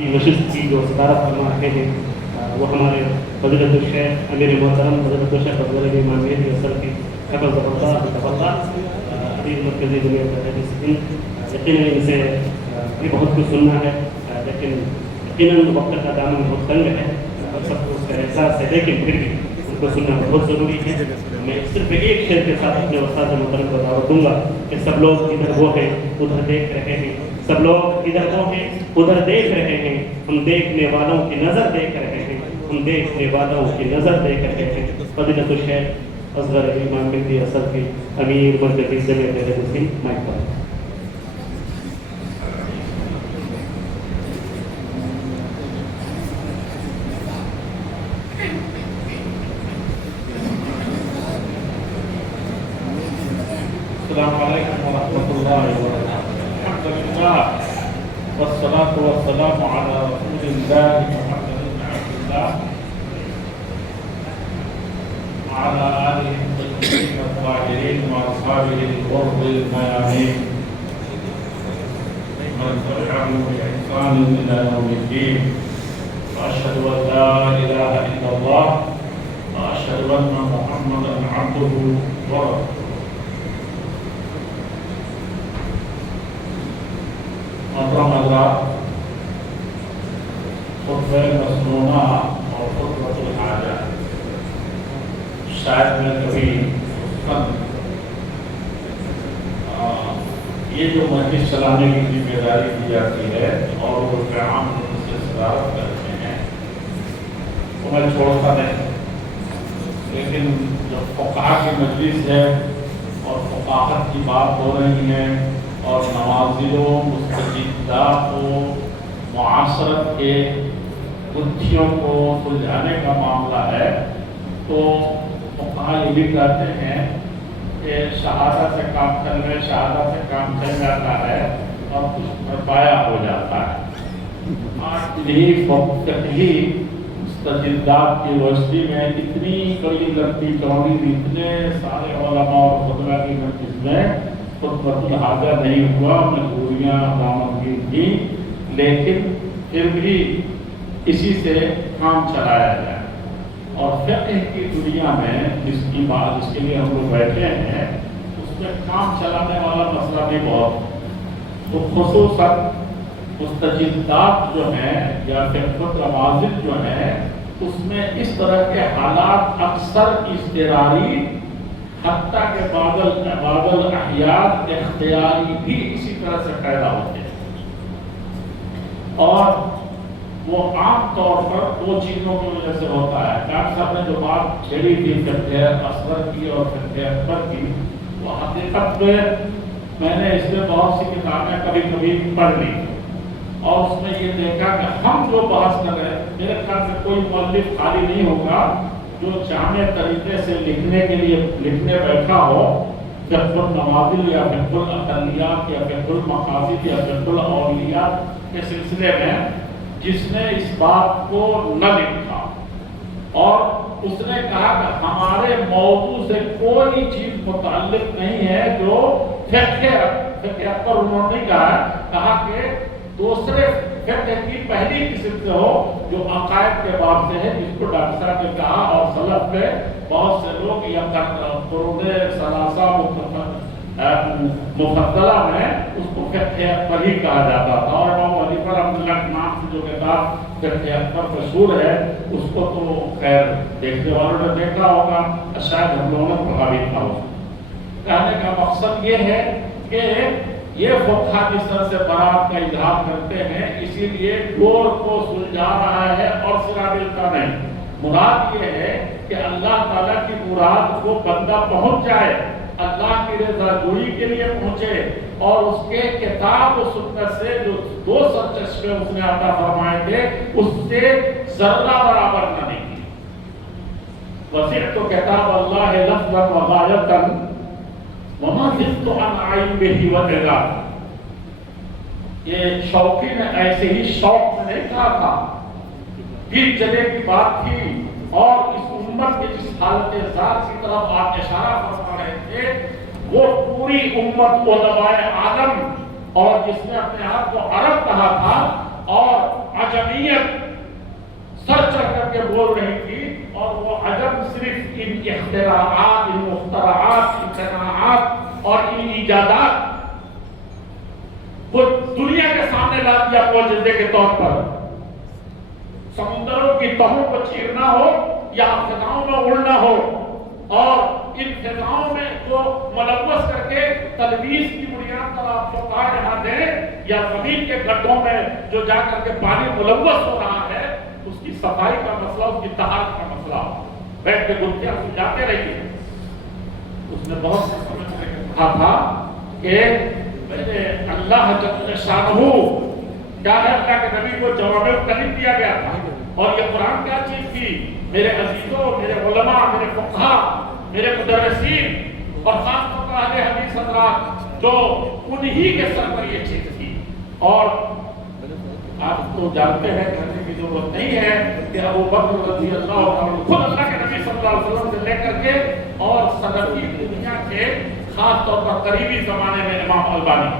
نشست کی جو صدارت فرما رہے ہیں وہ ہمارے فضیلت الشیخ امیر محترم فضیلت الشیخ افضل علی امام مہدی اصل کی حفظ اللہ عدید مرکزی جمعیت اہل ہند۔ یقیناً ان سے بھی بہت کچھ سننا ہے، لیکن یقیناً وقت کا دامن بہت تنگ ہے، سب کو اس کا احساس ہے، لیکن پھر بھی ان کو سننا بہت ضروری ہے۔ میں صرف ایک شعر کے ساتھ اپنے استاد محترم کو دعوت دوں گا کہ سب لوگ ادھر وہ ہیں ادھر دیکھ رہے ہیں، سب لوگ ادھر وہ ہیں ادھر دیکھ رہے ہیں، ہم دیکھنے والوں کی نظر دیکھ رہے ہیں، ہم دیکھنے والوں کی نظر دیکھ رہے ہیں۔ فضیلت الشیخ اصغر علی امام مہدی اصل کی امیر مرکزی جمعیت اہل ہند، مائک پر۔ السلام علیکم ورحمۃ اللہ وبرکاتہ۔ الحمد للہ والصلاۃ والسلام علی رسول اللہ محمد بن عبد اللہ وعلی آلہ الطیبین الطاہرین واصحابہ الغر المیامین ومن تبعهم بإحسان إلی یوم الدین، وأشهد أن لا إله إلا الله وأشهد أن محمدا عبده ورسوله۔ محترم حضرات، خطبہ مسنونہ اور خطبۃ الحاجہ شاید میں کبھی یہ جو مجلس چلانے کی ذمہ داری دی جاتی ہے اور وہ عام سے صدارت کرتے ہیں وہ میں چھوڑتا نہیں، لیکن جب فقہا کی مجلس ہے اور فقاہت کی بات ہو رہی ہے اور نوازلوں مستجدات کو معاشرت کے گتھیوں کو سلجھانے کا معاملہ ہے تو فقہا یہ بھی کہتے ہیں کہ شہادت سے کام چل شہادت سے کام چل جاتا ہے اور کچھ بھرپایا ہو جاتا ہے۔ آج بھی فقہی مستجدات کی روشنی میں اتنی بڑی لمبی چوڑی اتنے سارے علماء اور خطبہ کی مجلس میں خطبۃ الحاجہ نہیں ہوا، مجبوریاں دامنگیر تھیں، لیکن پھر بھی اسی سے کام چلایا جائے۔ اور فقہ کی دنیا میں جس کے لیے ہم لوگ بیٹھے ہیں اس میں کام چلانے والا مسئلہ بھی بہت، تو خصوصاً مستجدات جو ہیں یا فقہ نوازل جو ہیں اس میں اس طرح کے حالات اکثر اضطراری حتیٰ کہ بعض الاحیان اختیاری بھی اسی طرح سے پیدا ہوتے ہیں، اور وہ عام طور پر دو چیزوں کی وجہ سے ہوتا ہے۔ ڈاکٹر صاحب نے جو بات چھیڑی تھی فقہ اصغر کی اور فقہ اکبر کی، وہ حقیقت میں نے اس میں بہت سی کتابیں کبھی کبھی پڑھ لی اور اس میں یہ دیکھا کہ ہم جو بحث کر رہے ہیں، میرے خیال سے کوئی مؤلف خالی نہیں ہوگا جو جامع طریقے سے لکھنے بیٹھا ہو فقہ النوازل یا فقہ الاقلیات یا فقہ المقاصد یا فقہ الاولیات کے سلسلے میں جس نے اس بات کو نہ لکھا اور اس نے کہا کہ ہمارے موضوع سے کوئی چیز متعلق نہیں ہے جو فقہ پر انہوں نے کہا کہ دوسرے فقہ کی پہلی قسم سے ہو جو عقائد کے باب سے ہے، جس کو ڈاکٹر صاحب نے کہا اور سلف پہ بہت سے لوگ یا قرون ثلاثہ مفضلہ میں اس کو فقہ اکبر ہی کہا جاتا تھا، اور امام حنیفہ رحمۃ اللہ کے نام سے جو کتاب فقہ اکبر مشہور ہے اس کو تو خیر دیکھنے والوں نے دیکھا ہوگا، شاید ہم لوگوں نے پڑھا بھی تھا۔ کہنے کا مقصد یہ ہے کہ یہ فقہ جس طرح سے برات کا اظہار کرتے ہیں اسی لیے ڈور کو سلجھا رہا ہے اور سرا ملتا نہیں۔ مراد یہ ہے کہ اللہ تعالیٰ کی مراد کو بندہ پہنچ جائے، اللہ کی رضا جوئی کے لیے پہنچے، اور اس کے کتاب و سنت سے جو دو سرچشمے اس نے عطا فرمائے تھے اس سے ذرہ برابر نہ نکلی۔ وسعت کتاب اللہ لفظا وغایتا وما زدت عن عیبہ وجلا۔ یہ شوقی نے ایسے ہی شوق میں نہیں کہا تھا، دل جلے کی بات تھی، اور اس امت کے جس حالت ذات کی طرف آپ اشارہ فرما رہے تھے وہ پوری امت علماء عالم، اور جس نے اپنے آپ کو عرب کہا تھا اور عجمیت سر چڑھ کر کے بول رہی تھی، اور وہ عجم صرف ان اختراعات، ان مخترعات، ان صناعات اور ان ایجادات کو دنیا کے سامنے لا دیا معجزے کے طور پر۔ سمندروں کی تہوں کو چیرنا ہو یا فضاؤں میں اڑنا ہو، اور ان فضاؤں میں کو ملوث کر کے تلویث کی بنیاد پر آپ کو کہا یہاں دیں، یا زمین کے گڈھوں میں جو جا کر کے پانی ملوث ہو رہا ہے اس کی صفائی کا مسئلہ، اس کی طہارت کا مسئلہ، بیٹھ کے گتھیاں سمجھاتے رہیے۔ اس نے بہت سمجھ کر کہا تھا کہ میرے اللہ جل شانہ کیا ہے، اللہ کے نبی کو جواب کلیم دیا گیا تھا، اور یہ قرآن کیا چیز تھی؟ میرے عزیزوں، میرے علماء، میرے فقہاء، میرے مدرسین، اور خاص طور پر اہل حدیث حضرات، جو انہی کے سر پر یہ چیز تھی۔ اور آپ تو جانتے ہیں، کہنے کی ضرورت نہیں ہے کہ ابو بکر رضی اللہ عنہ خود اللہ کے نبی صلی اللہ علیہ وسلم سے لے کر کے اور سلفی دنیا کے خاص طور پر قریبی زمانے میں امام البانی،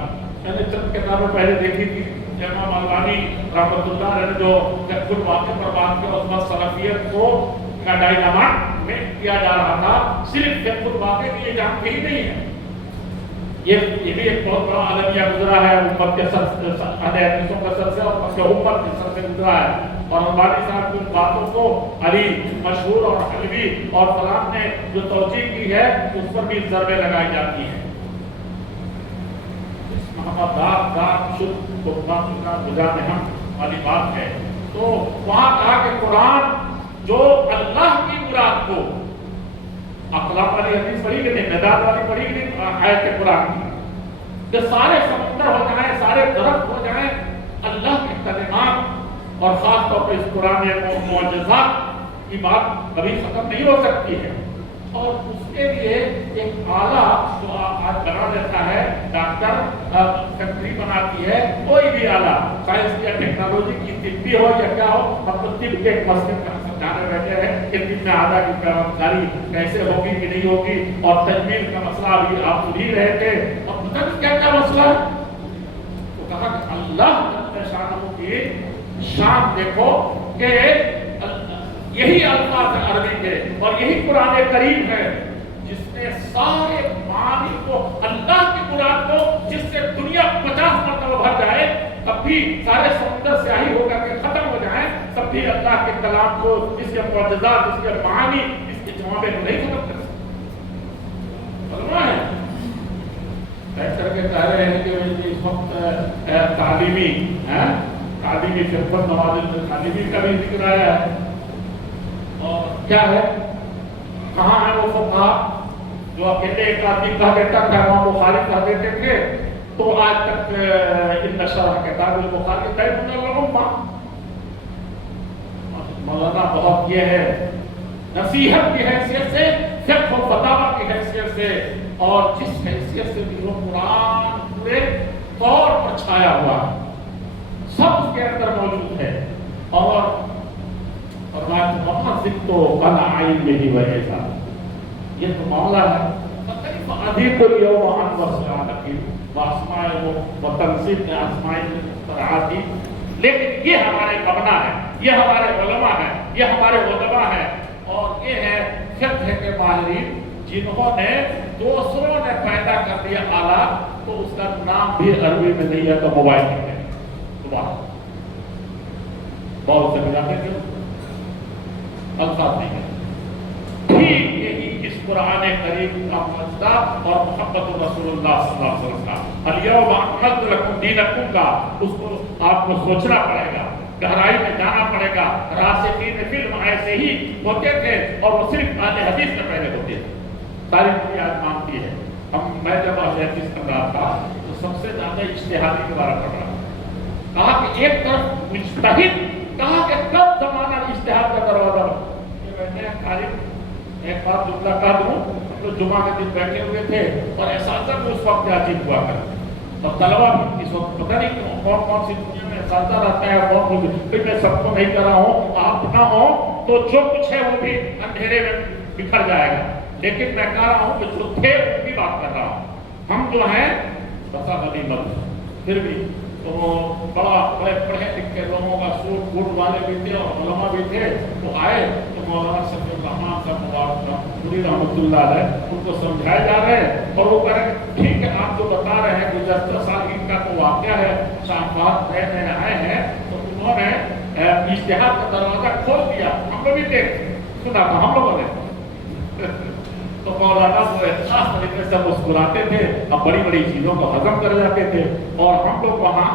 میں نے چند کتابیں پہلے دیکھی تھی، امام البانی رحمۃ اللہ علیہ نے جو خود واقع پر بات کیا، اس میں سلفیت کو کا ڈائنامائٹ میں کیا جا رہا تھا، صرف خود واقع کی یہ جان کے ہی نہیں ہے، یہ بھی ایک بہت بڑا عالمیہ گزرا ہے امت کے سر سے، اہل حدیثوں کے سر سے، اور امت کے سر سے گزرا ہے۔ اور البانی صاحب کی ان باتوں کو علی مشہور اور حلوی اور فلاں نے جو توجیہ کی ہے اس پر بھی ضربیں لگائی جاتی ہیں۔ والی بات ہے، تو وہاں کہا کہ قرآن جو اللہ کی مراد کو، اقلام والی حدیث پڑھی کہ نہیں، میدان والی پڑھی کہ نہیں، آیت قرآن کی کہ سارے سمندر ہو جائیں، سارے درخت ہو جائیں، اللہ کے کلمات اور خاص طور پہ اس قرآن معجزات کی بات کبھی ختم نہیں ہو سکتی ہے۔ اور اس کے لیے ایک آلہ جو آج بنا دیتا ہے ڈاکٹر، فیکٹری بناتی ہے، کوئی بھی آلہ، سائنس یا ٹیکنالوجی کی، طبی ہو یا کیا ہو، ہم تو طب کے ایک مسئلے کا سمجھانے بیٹھے ہیں کہ طب میں آلہ کی کاری کیسے ہوگی کہ نہیں ہوگی، اور تجمیل کا مسئلہ ابھی آپ سن ہی رہے تھے، اور پتہ نہیں کیا کیا مسئلہ ہے۔ تو کہا کہ اللہ جل شانہ کی شان دیکھو کہ یہی الفاظ ہیں عربی کے، اور یہی قرآن کریم ہے جس نے سارے معانی کو، اللہ کی مراد کو، جس سے دنیا 50 مرتبہ بھر جائے تب بھی سارے سمندر سیاہی ہو کر کے ختم ہو جائیں، تب بھی اللہ کے کلام کو، اس کے معجزات، اس کے معانی، اس کے جوابیں کو نہیں ختم کر سکتے۔ معلوم ہے بیٹھ کر کے کہہ رہے ہیں کہ اس وقت تعلیمی خدمت نواز تعلیمی کا بھی ذکر آیا ہے، اور کیا ہے، کہاں ہیں وہ فقہاء جو اکیلے ایک آدمی کہہ دیتا تھا، امام بخاری کہہ دیتے تھے، تو آج تک ان شرح کتاب البخاری تیمون الامہ۔ مولانا بہت یہ ہے نصیحت کی حیثیت سے، فقہ و فتاوی کی حیثیت سے، اور جس حیثیت سے بھی وہ قرآن پورے طور پر چھایا ہوا ہے، سب اس کے اندر موجود ہے، اور محاسب تو بنا عین میں ہی وجہ تھا، یہ تو معاملہ ہے۔ ادھیب اليوم عن وصلاتکی واسماء و تنصیب میں اسماء مخترعات، لیکن یہ ہمارے مبنا ہے، یہ ہمارے علماء ہیں، یہ ہمارے علماء ہیں، اور یہ ہے فقہ کے ماہرین جنہوں نے دوسروں نے پیدا کر دیا آلہ، تو اس کا نام بھی عربی میں نہیں ہے تو موبائل ہے، بہت سے ملاتے ہیں الفاظ نہیں ہے۔ ٹھیک یہی اس قرآن کریم کا مزدہ اور محبت رسول اللہ صلی اللہ علیہ وسلم کا الیوم اکملت لکم دینکم کا، اس کو آپ کو سوچنا پڑے گا، گہرائی میں جانا پڑے گا۔ راسخین فی العلم ایسے ہی ہوتے تھے، اور وہ صرف اہل حدیث میں پہلے ہوتے تھے، ساری دنیا مانتی ہے۔ میں جب اہل حدیث کر رہا تھا تو سب سے زیادہ اجتہادی کے بارے پڑھ رہا تھا، کہا کہ ایک طرف مجتہد، کہا کہ کب زمانہ اجتہاد کا دروازہ، یہ بیٹھے ہیں خالد، ایک بات جملہ کہہ دوں، ہم لوگ جمعہ کے دن بیٹھے ہوئے تھے، اور اساتذہ کو اس وقت عجیب ہوا کرتے، اور طلبہ بھی اس وقت پتہ نہیں کون کون سی دنیا میں اساتذہ رہتا ہے، کون پھر میں سب کو نہیں کر رہا ہوں، آپ نہ ہوں تو جو کچھ ہے وہ بھی اندھیرے میں بکھر جائے گا، لیکن میں کہہ رہا ہوں کہ جو تھے ان کی بات کر رہا ہوں، ہم جو ہیں بسا غنیمت، پھر بھی तो बड़ा बड़े पढ़े लिखे लोगों का सूट बूट वाले भी थे और उलमा भी थे, वो आए तो मौलाना सफीउर रहमान साहब पूरी रहमतुल्लाह अलैह उनको समझाए जा रहे हैं और वो कह रहे हैं ठीक है आप जो बता रहे हैं गुज़श्ता साल इनका तो वाक़या है, शाहबाद नए नए आए हैं तो उन्होंने इज्तिहाद का दरवाज़ा खोल दिया, हम लोग भी देख सुना था हम लोगों ने तो मौलाना वो खास तरीके से मुस्कुराते थे, अब बड़ी बड़ी चीज़ों को हजम कर जाते थे और हम लोग वहाँ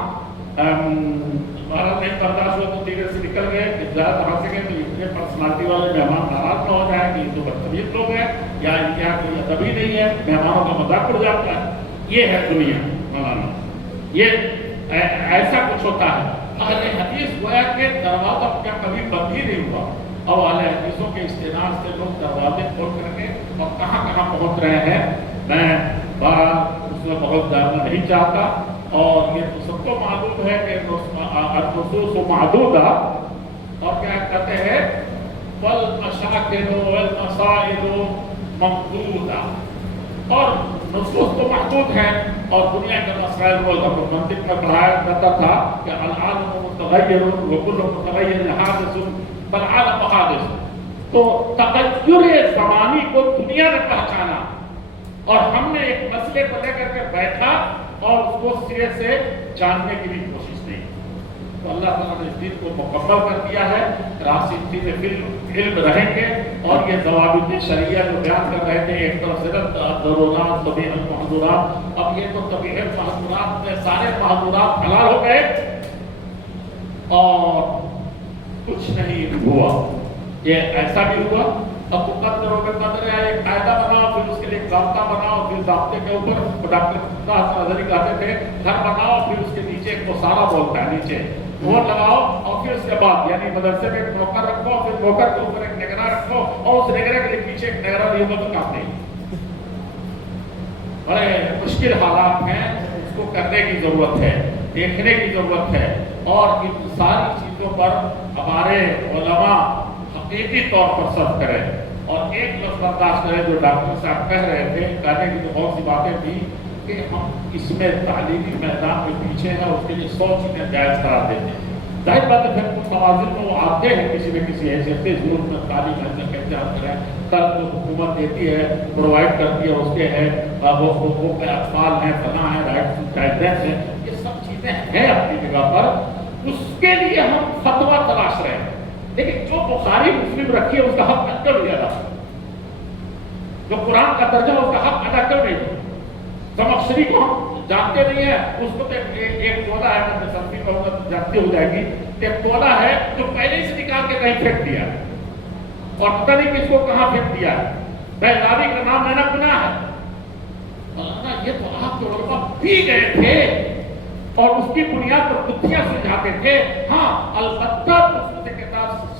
नहीं बर्दाश्त हुआ तो धीरे से निकल गए, ज़्यादा कहाँ से गए तो इतने पर्सनालिटी वाले मेहमान नाराज ना हो जाए कि तो बदतमीज लोग हैं या इनके यहाँ कोई अदब ही नहीं है, मेहमानों का मजाक उड़ जाता है। ये है दुनिया मौलाना, ये ऐसा कुछ होता है। अहले हदीस गोया के दरवाज़ा क्या कभी बंद ही नहीं हुआ और अहले हदीसों के इस्तेनार से लोग दरवाजे खोल करके और कहाँ कहाँ पहुँच रहे हैं, मैं बहरहाल उसमें बहुत जानना नहीं चाहता और ये तो सबको मालूम है कि नुसूस मअदूदा और क्या कहते हैं वल मशाकिल वल मसाइल ममदूदा और नुसूस तो महदूद हैं और दुनिया के मसाइल को मंतिक में पढ़ाया जाता था कि अल आलम मुतगय्यिर व कुल्लु मुतगय्यिर हादिस बल आलम हादिस, तो तगय्युर ज़मानी को दुनिया ने पहचाना और हमने एक मसले को लेकर के बैठा और उसको सिरे से जानने की भी कोशिश नहीं। तो अल्लाह ताला ने इस दिन को मुकम्मल कर दिया है, रासिखीन इल्म रहेंगे और ये ज़वाबित शरिया जो बयान कर रहे थे एक तरफ से दरूरात तबीअत महज़ूरात, अब ये तो तबीअत महज़ूरात में सारे महज़ूरात हलाल हो गए और कुछ नहीं हुआ। ये ऐसा भी हुआ अब मुकद्दरों में कदर है, एक कायदा बनाओ फिर उसके लिए ज़ाब्ता बनाओ, फिर ज़ाब्ते के ऊपर डॉक्टर नजरी कहते थे घर बनाओ फिर उसके नीचे एक सारा बोलता है नीचे बोर्ड लगाओ और फिर उसके बाद यानी मदरसे में एक नौकर रखो फिर नौकर के ऊपर एक निगरान रखो और उस निगरान के लिए पीछे एक निगरान नहीं होगा तो काम नहीं। बड़े मुश्किल हालात हैं, उसको करने की जरूरत है, देखने की जरूरत है और इन सारी चीजों पर हमारे उलमा हकीकी तौर पर सर्व करें और एक लफ्ज़ बर्दाश्त करें जो डॉक्टर साहब कह रहे थे, कहने की तो बहुत सी बातें थी कि हम इसमें तालीमी मैदान में पीछे हैं उसके लिए 100 चीज़ें जायज़ करा देते हैं। जाहिर बात है फिर कुछ नवाजिल में वो आते हैं किसी न किसी हैसियत से जरूरत में तालीम कैसे करें, कल जो हुकूमत देती है प्रोवाइड करती है उसके है वो हुकूक अतफाल हैं फना है राइट गाइडलाइंस है, ये सब चीज़ें हैं अपनी जगह पर, उसके लिए हम फतवा तलाश रहे हैं। लेकिन जो बुखारी मुस्लिम रखी है उसका हक अदा क्यों नहीं अदा, जो कुरान का तर्जुमा उसका हक अदा क्यों नहीं, ज़मख़शरी को हम जानते नहीं है, उसको तो एक टोला है मतलब सब्जी को जानती हो जाएगी, एक टोला है जो पहले से निकाल के कहीं फेंक दिया और पता नहीं किसको कहाँ फेंक दिया है, बेलावी का नाम लेना गुनाह है। ये तो आपके उलमा पी गए थे और उसकी बुनियाद पर बुद्धियां सुलझाते थे। हाँ अलबत्ता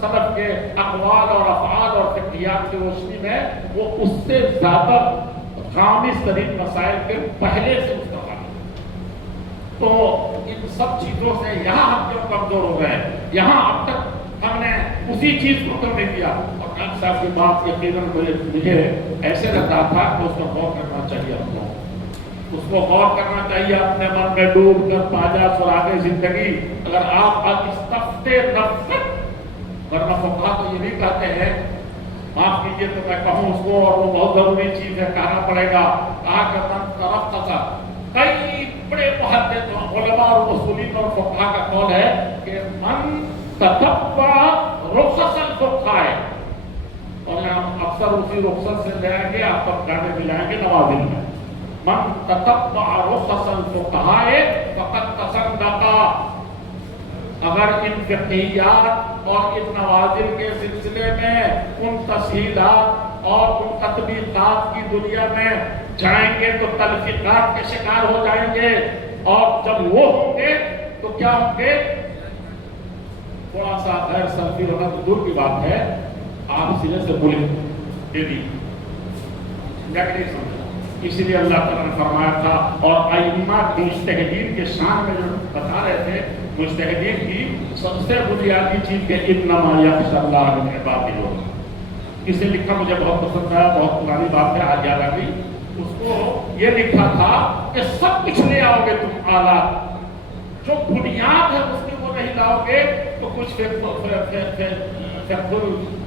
सनद के अक़वाल और अफ़आल और फ़िक़हियात की रोशनी में वो उससे ज़्यादा ग़ामिज़ तरीन मसाइल के पहले से मुस्तफ़ा। तो इन सब चीज़ों से यहाँ हम क्यों कमज़ोर हो गए, यहाँ अब तक हमने उसी चीज़ को क्यों नहीं किया। और खान साहब की बात यकीनन मुझे ऐसे लगता था कि उसको गौर करना चाहिए, हमको उसको गौर करना चाहिए, अपने मन में डूब कर ताजा सुरागे ज़िंदगी। अगर आप इस्तफ़्ते नफ़्स वरना फुक़हा तो ये भी कहते हैं, माफ कीजिए तो मैं कहूँ उसको और वो बहुत जरूरी चीज है कहना पड़ेगा, कहा करना तरफ तक कई बड़े मुहद्दिस उलमा और उसूलीन और फुक़हा का कौल है कि मन ततब्बा रुख़्सल फुक़हा, और हम अक्सर उसी रुख़्सत से ले आएंगे, आप तब गाने मिलाएंगे नवाज़िल में, मन ततब्बा रुख़्सल फुक़हा फ़क़द तसद्दक़ा। अगर इन फ़िक़हियात और इन नवाज़िल के सिलसिले में उन तस्हीलात और उन तत्बीक़ात की दुनिया में जाएंगे तो तल्फ़ीक़ात के शिकार हो जाएंगे और जब वो होंगे तो क्या होंगे, थोड़ा सा गैर सल्फ़ी होना तो दूर की बात है, आप सिरे से बोले दे दी नहीं समझा। इसीलिए अल्लाह ताला ने फरमाया था और अइम्मा मुज्तहिदीन के शान में जो बता रहे थे, मुज्तहिदीन की सबसे बुनियादी चीज के इन्नमा यख़्शल्लाह मिन इबादिही। इसे लिखा मुझे बहुत पसंद आया, बहुत पुरानी बात है आज याद आ गई। उसको ये लिखा था कि सब कुछ ले आओगे तुम आला, जो बुनियाद है उसकी वो नहीं लाओगे तो कुछ फिर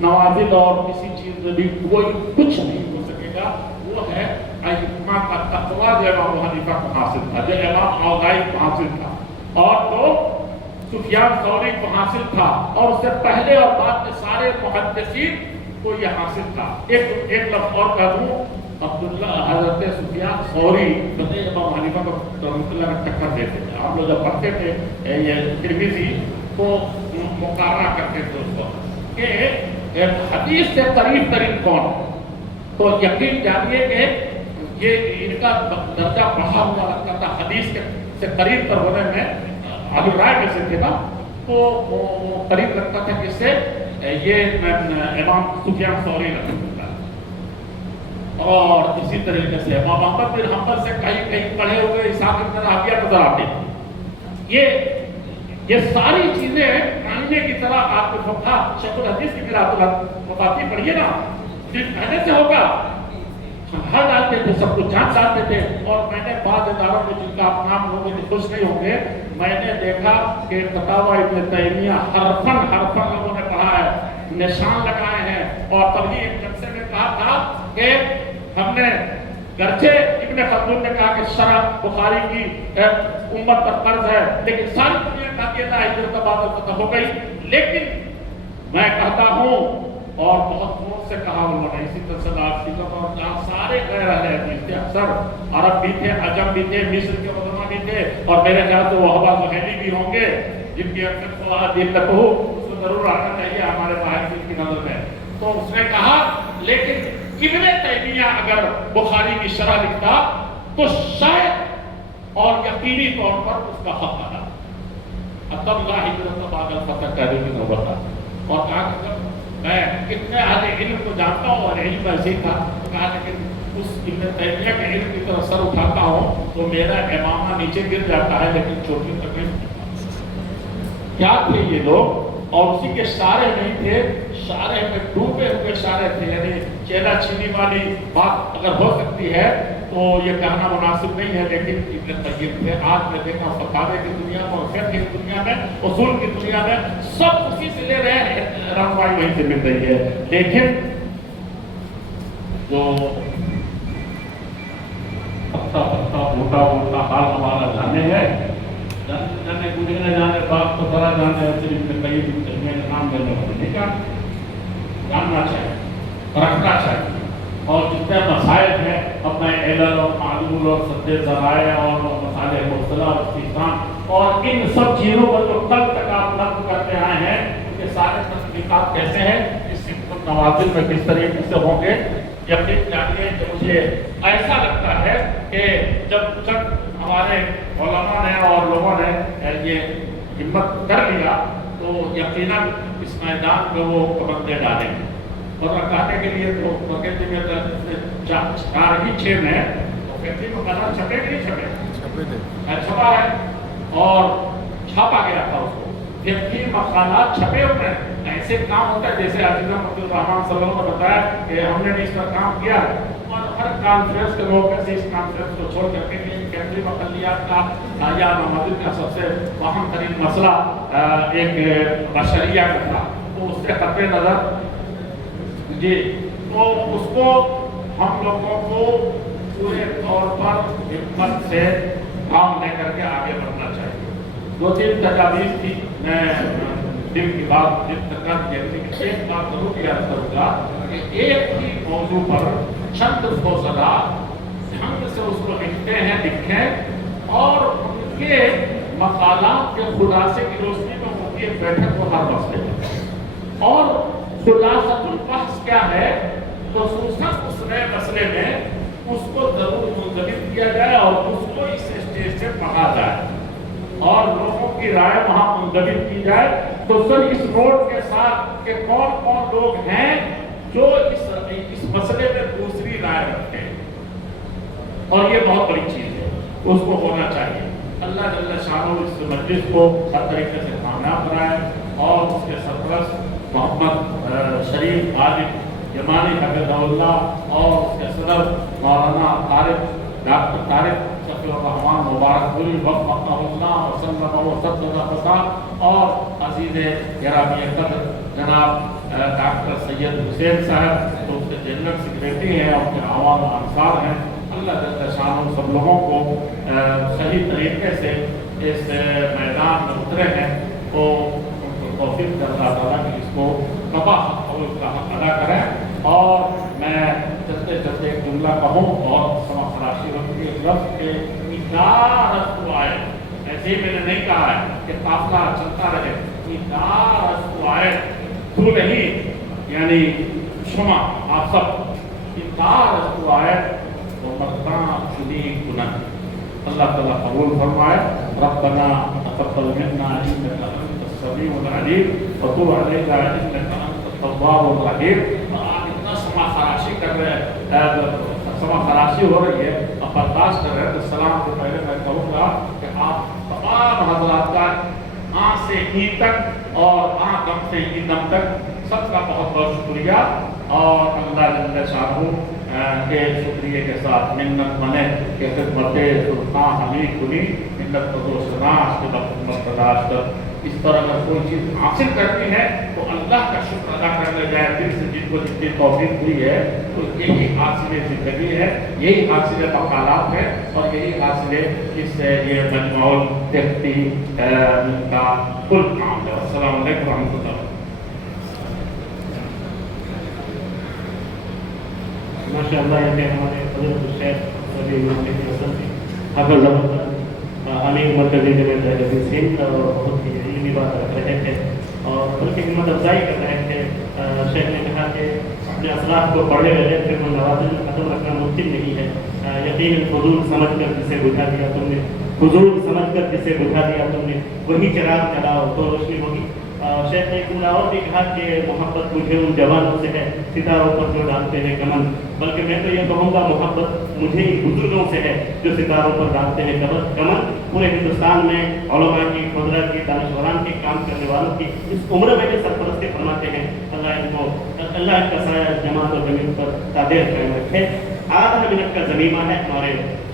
नवाजिल और किसी चीज में भी कोई कुछ नहीं हो सकेगा। वो है अइम्मा का तकवा जो इमाम हनीफा को हासिल था, जो इमाम औज़ाई को हासिल था, और तो सुफियान सौरी को हासिल था, और उससे पहले और बाद के सारे मुहद्दिसीन को ये हासिल था। एक लफ्ज़ और कह दूं, अब्दुल्लाह हज़रत सुफियान सौरी इमाम हनीफा को रहमतुल्लाह का टक्कर देते थे। आप लोग जब पढ़ते थे ये तिरमिज़ी को मुकाबला करते थे उसको कि हदीस से करीब तरीन कौन, तो यकीन जानिए कि ये इनका दर्जा बढ़ा हुआ लगता था हदीस से करीब पर होने में। अभी राय में से थे ना, तो वो करीब लगता था किससे, ये इमाम सुफियान सौरी रहमतुल्लाह। और इसी तरीके से इमाम अहमद बिन हंबल से कहीं कहीं पढ़े हुए इसाक इब्न राबिया नजर आते। ये सारी चीजें आईने की तरह आपको फुक़हा शेखुल हदीस की मुताबिक पढ़िए ना, जिस कहने से होगा हर डालते थे, सब कुछ जान डालते थे। और मैंने बाद इदारों में जिनका आप नाम लोगों को खुश नहीं होंगे, मैंने देखा कि फतावा इब्न तैमिया हरफन लोगों ने पढ़ा है, निशान लगाए हैं। और तभी एक जलसे में कहा था कि हमने गरचे इब्न खल्दून ने कहा कि शरह बुखारी की उम्मत पर कर्ज है, लेकिन सारी दुनिया का कहना है हिजरत बाद फतह हो गई। लेकिन मैं कहता हूँ, और बहुत जोर से कहा उन्होंने, इसी तरह से सारे कह रहे थे, अक्सर अरब भी थे, अजम भी थे, मिस्र के उलमा भी थे, और मेरे ख्याल से वहाबा ज़ुहैली भी होंगे, जिनकी उसको जरूर आना चाहिए हमारे बाहर की नजर में। तो उसने कहा लेकिन इब्न तैमिया अगर बुखारी की शरह लिखता तो शायद और यकीनी तौर पर उसका हक आना। तब ला हिजरत बाद फतह कहने की नौबत आ। और कहा कि मैं इतने अहले इल्म को जानता हूँ और इल्म ऐसे था, तो कहा लेकिन उस इब्न तैमिया के इल्म की तरफ सर उठाता हूँ तो मेरा इमामा नीचे गिर जाता है, लेकिन चोटी तकलीफ क्या थे ये लोग। और उसी के सारे नहीं थे, सारे में डूबे हुए सारे थे। यानी चेला छीनी वाली बात अगर हो सकती है तो ये कहना मुनासिब नहीं है, लेकिन इब्न तैयब थे। आज मैं देखा फतावे की दुनिया में और फिक़्ह की दुनिया में, उसूल की दुनिया में सब उसी से ले रहे हैं, रहनुमाई वहीं से मिल रही है। लेकिन जो पत्ता मोटा हाल हमारा जाने है, जाने बुझे न जाने बात तो बड़ा जाने, सिर्फ कई नाम लेने वाले नहीं जानना चाहिए, रखना चाहिए। और जितने मसाइल हैं अपने इल्ल और मालूम और सद्दे ज़राए और मसाले मुख्तलिफ और इस्तिक़ाम और इन सब चीज़ों को जो कल तक आप नक़्ल करते आए हैं, उनके सारे तस्दीक़ात कैसे हैं, इस नवाज़िल में किस तरीके से होंगे। यकीन जानिए कि मुझे ऐसा लगता है कि जब हमारे उलमा ने और लोगों ने ये हिम्मत कर लिया तो यकीनन इस मैदान में वो बंदे डालेंगे। और कहने के लिए तो वक़्त में 4 ही 6 में वक़्त में कलर छपे कि नहीं छपे, छपा है और छापा गया था उसको। जबकि मकालात छपे हुए ऐसे काम होता है जैसे अजीज़ अब्दुल रहमान सल्लल्लाहु अलैहि वसल्लम ने बताया कि हमने इस पर काम किया, और हर कॉन्फ्रेंस के मौके से इस कॉन्फ्रेंस को छोड़ करके केंद्रीय अक़लियत का या नमाज़िल का सबसे अहम तरीन मसला एक बशरिया का था, तो उससे खत्म नज़र जी, तो उसको हम लोगों को पूरे तौर पर हिम्मत से काम लेकर के आगे बढ़ना चाहिए। 2-3 तजावीज़ थी, मैं दिल की बात एक बात जरूर याद करूँगा कि एक ही मौजू पर चंद फ़ौज़दा ढंग से उसको लिखें और उनके मकालात के खुलासे की रोशनी में उनकी एक बैठक को हर मसले में। और खुलासतुल बहस क्या है, तो उस नए मसले में उसको जरूर मुंतबित किया जाए और उसको इस स्टेज से पढ़ा जाए और लोगों की राय वहां मुंतबित की जाए। तो सर इस नोट के साथ कि कौन कौन लोग हैं जो इस मसले में दूसरी राय रखते हैं, और ये बहुत बड़ी चीज है, उसको होना चाहिए। अल्लाह जल्ल शानो इस मजलिस को हर तरीके से कामयाब बनाए और उसके सरपरस्त मोहम्मद शरीफ आलिम यमानी हफ़िज़हुल्लाह और उसके सदर मौलाना डॉक्टर तारिक रहमान मुबारक पूरी वक्त और अजीज गिरामी कदर जनाब डॉक्टर सैयद हुसैन साहब जो उसके जनरल सेक्रेटरी हैं और उनके आवाम अंसार हैं। अल्लाह शान सब लोगों को सही तरीके से इस मैदान में उतरे हैं तो उनको तौफीक दे अल्लाह ताला कि इसको कबा का हक अदा करें। और मैं चलते चलते एक जुमला कहूँ और समा खराशी वक्त के लफ्ज़ के इदारत आए, ऐसे ही मैंने नहीं कहा है कि काफिला चलता रहे, इदारत आए तू नहीं यानी शुमा आप सब इदारत आए तो मरता शुदी गुनाह अल्लाह ताला कबूल फरमाए। रब्बना तक़ब्बल मिन्ना इन्नका अंतस समीउल अलीम व तुब अलैना इन्नका अंतत तव्वाबुर रहीम। आप इतना समा खराशी कर रहे हैं, समा खराशी हो रही है, आप बर्दाश्त कर रहे हैं, तो सलाम से पहले मैं कहूँगा कि आप तमाम हज़रात का आ से ई तक और आ दम से ई दम तक सबका बहुत बहुत शुक्रिया। और अल्लाह जल्ल शाहू के शुक्रिया के साथ मिन्नत मने के खिदमत सुल्तान हमीद कुनी मिन्नत तो शनाश के बर्दाश्त। इस तरह अगर कोई चीज़ हासिल करनी है तो अल्लाह का शुक्र अदा करने जाए दिल से, जिनको जितनी तौफीक हुई है तो यही हासिल ज़िंदगी है, यही हासिल मकालात है और यही हासिल इस ये मजमूल तख्ती का कुल काम है। अस्सलाम वालेकुम रहमतुल्लाह। माशाअल्लाह ये हमारे फज़ीलतुल शेख सभी अमीर मरकज़ी जमीयत अहले सिंध और बहुत ही इल्मी बात रख रहे थे और बल्कि हिम्मत अफजाई कर रहे थे। शेख ने कहा कि अपने असलाफ को पढ़े हुए फिर वो नवाज़िल ख़त्म रखना मुमकिन नहीं है। यकीनन फजूल समझ कर जिसे बुझा दिया तुमने, फजूल समझ कर जिसे बुझा दिया तुमने, वही चिराग जलाओ तो रोशनी होगी। शेख ने एक और भी कहा कि मोहब्बत मुझे उन जवानों से है सितारों पर जो डालते हैं कमन, बल्कि मैं तो ये कहूँगा मोहब्बत मुझे इन बुजुर्गों से है जो सितारों पर डालते हैं कमन। पूरे हिंदुस्तान में उलमा की, खुदरा की, दानिशवरान की, काम करने वालों की इस उम्र में जो सरपरस्ती फरमाते हैं, अल्लाह इनका साया जमात और ज़मीन पर तादेर कायम रखे। आधा मिनट का ज़मीमा है हमारे